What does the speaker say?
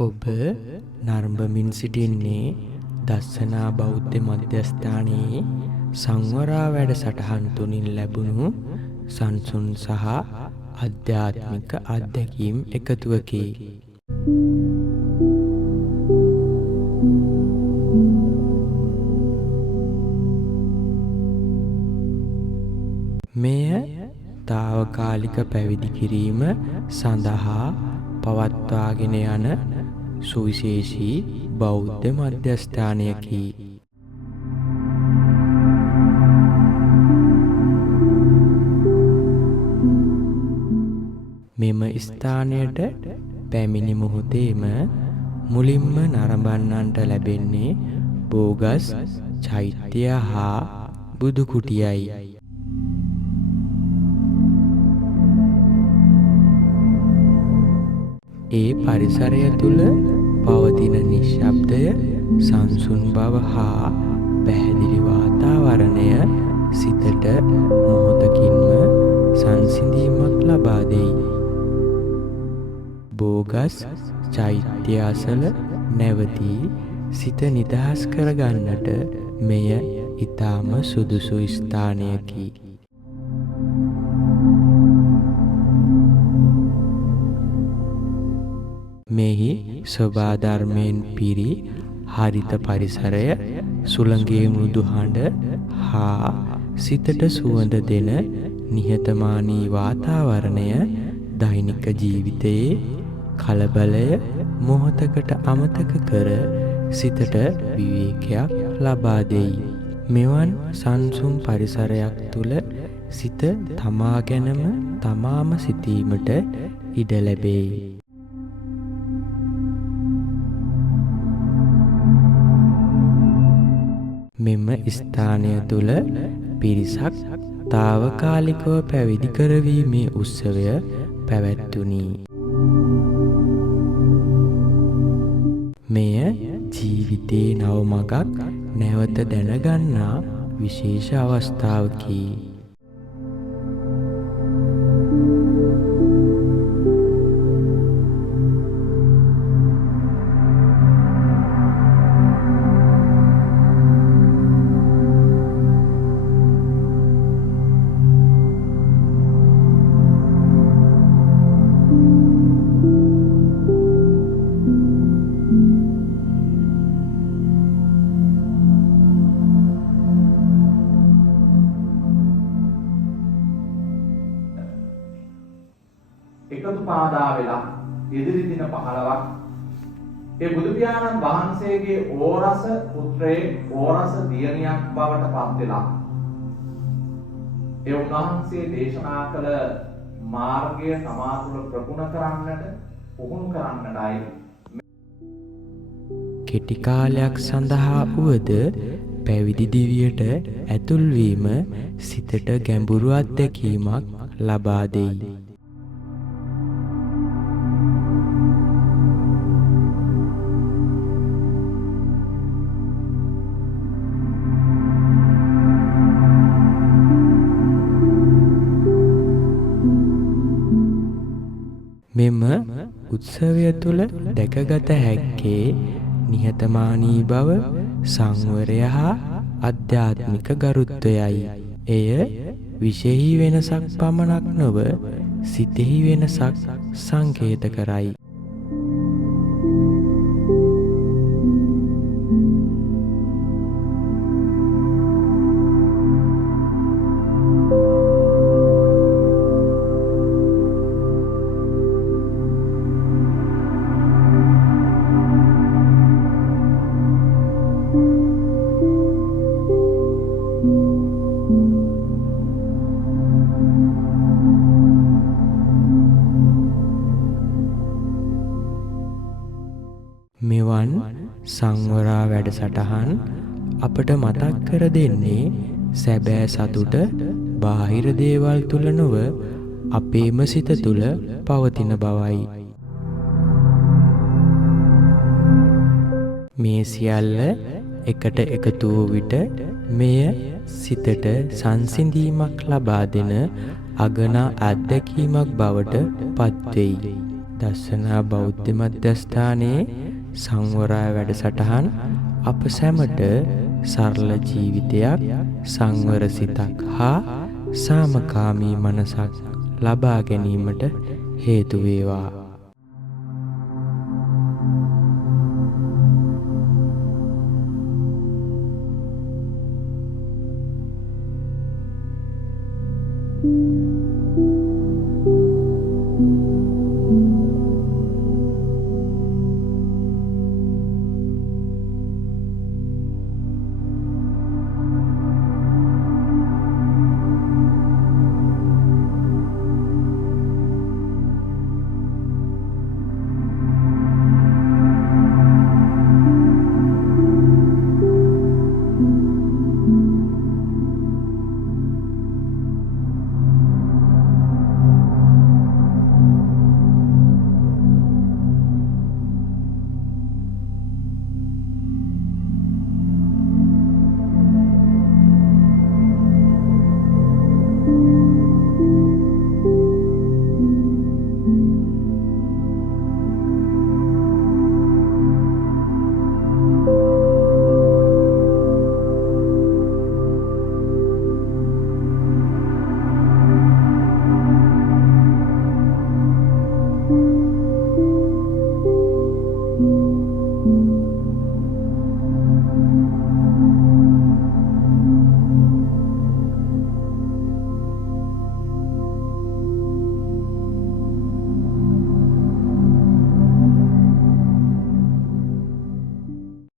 ඔබ නරඹමින් සිටින්නේ දස්සනා බෞද්ධ මධ්‍යස්ථානයේ සංවරා වැඩසටහන් තුලින් ලැබුණු සංසුන් සහ ආධ්‍යාත්මික අත්දැකීම් එකතුවකි. මෙය తాවකාලික පැවිදි කිරීම සඳහා පවත්වාගෙන යන සුවිශේෂී බෞද්ධ මධ්‍යස්ථානයකි. මෙම ස්ථානයට පැමිණි මොහොතේම මුලින්ම නරඹන්නන්ට ලැබෙන්නේ බෝගස් චෛත්‍ය හා බුදු කුටියයි. ඒ පරිසරය තුල පවතින නිශ්ශබ්දය, සංසුන් බව හා පැහැදිලි වාතාවරණය සිතට මොහොතකින්ම සංසිඳීමක් ලබා දෙයි. බෝගස් චෛත්‍ය අසල නැවතී සිත නිදහස් කරගන්නට මෙය ඊටම සුදුසු ස්ථානයකි. මෙහි සබා ධර්මයෙන් පිරි හරිත පරිසරය, සුළඟේ මෘදු හඬ හා සිතට සුවඳ දෙන නිහතමානී වාතාවරණය දෛනික ජීවිතයේ කලබලය මොහොතකට අමතක කර සිතට විවේකයක් ලබා දෙයි. මෙවන් සංසුන් පරිසරයක් තුල සිත තමා ගැනම තමාම සිතීමට ඉඩ ලැබේ. මෙම ස්ථානය තුල පිරිසක් తాවකාලිකව පැවිදි කරවීමේ උත්සවය පැවැත්වුණි. මෙය ජීවිතේ නව මගක් නැවත දැනගන්නා විශේෂ අවස්ථාවකි. එකතු පාදා වෙලා ඉදිරි දින 15ක් ඒ බුදු පියාණන් වහන්සේගේ ඕරස පුත්‍රයේ ඕරස දියණියක් බවට පත් වෙලා ඒ උන්වහන්සේ දේශනා කළ මාර්ගය තමා තුළ ප්‍රගුණ කරන්නට පුහුණු කරන්නටයි කෙටි කාලයක් සඳහා වුවද පැවිදි දිවියට ඇතුල් වීම සිතට ගැඹුරු අත්දැකීමක් ලබා දෙයි. මෙම උත්සවය තුළ දැකගත හැක්කේ නිහතමානී බව, සංවරය හා ආධ්‍යාත්මික ගරුත්වයයි. එය විශේෂී වෙනසක් පමණක් නොව සිතෙහි වෙනසක් සංකේත කරයි. මෙවන් සංවරා වැඩසටහන් අපට මතක් කර දෙන්නේ සැබෑ සතුට බාහිර දේවල් තුල නොව අපේම සිත තුල පවතින බවයි. මේ සියල්ල එකට එකතු වූ විට මෙය සිතට සංසිඳීමක් ලබා දෙන අගනා අත්දැකීමක් බවට පත් වෙයි. දස්සනා බෞද්ධ මධ්‍යස්ථානයේ සංවරය වැඩසටහන් අප සැමට සරල ජීවිතයක්, සංවර සිතක් හා සාමකාමී මනසක් ලබා ගැනීමට හේතු වේවා.